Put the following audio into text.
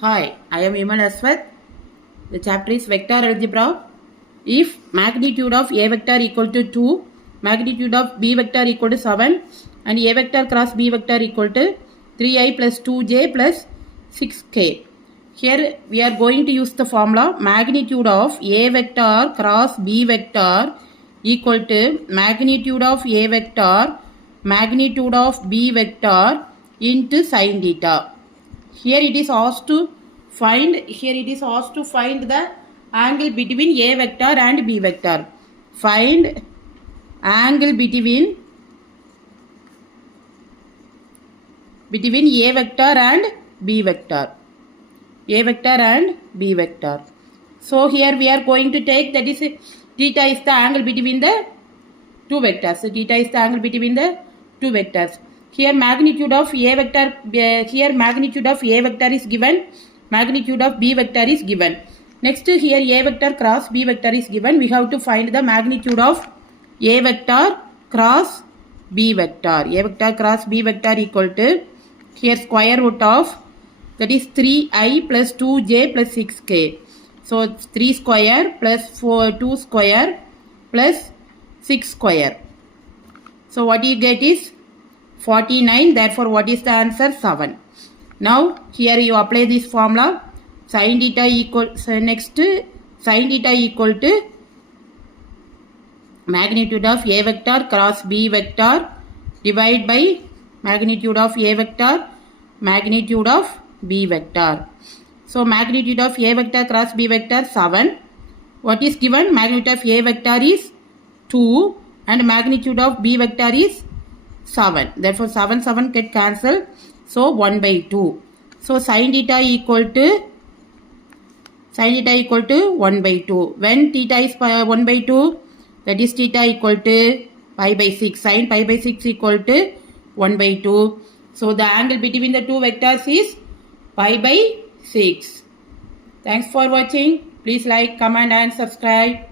Hi, I am Vimal Aswath. The chapter is vector algebra. If magnitude of A vector equal to 2, magnitude of B vector equal to 7 and A vector cross B vector equal to 3i plus 2j plus 6k. Here we are going to use the formula magnitude of A vector cross B vector equal to magnitude of A vector magnitude of B vector into sin theta. Here it is asked to find the angle between A vector and B vector. Find angle between A vector and B vector. A vector and B vector. So here we are going to take, that is, theta is the angle between the two vectors. So theta is the angle between the two vectors. Here magnitude of A vector, magnitude of A vector is given, magnitude of B vector is given. Next here A vector cross B vector is given. We have to find the magnitude of A vector cross B vector. A vector cross B vector equal to, here square root of, that is 3i plus 2j plus 6k. So 3 square plus 2 square plus 6 square. So what you get is 49. Therefore what is the answer? 7. Now here you apply this formula. Sin theta equal, so next sin theta equal to magnitude of A vector cross B vector divided by magnitude of A vector magnitude of B vector. So magnitude of A vector cross B vector 7. What is given? Magnitude of A vector is 2 and magnitude of B vector is 7. Therefore 7 get cancelled. So 1 by 2. So sin theta equal to 1 by 2. When theta is 1 by 2, that is theta equal to pi by 6. Sin pi by 6 equal to 1 by 2. So the angle between the two vectors is pi by 6. Thanks for watching. Please like, comment and subscribe.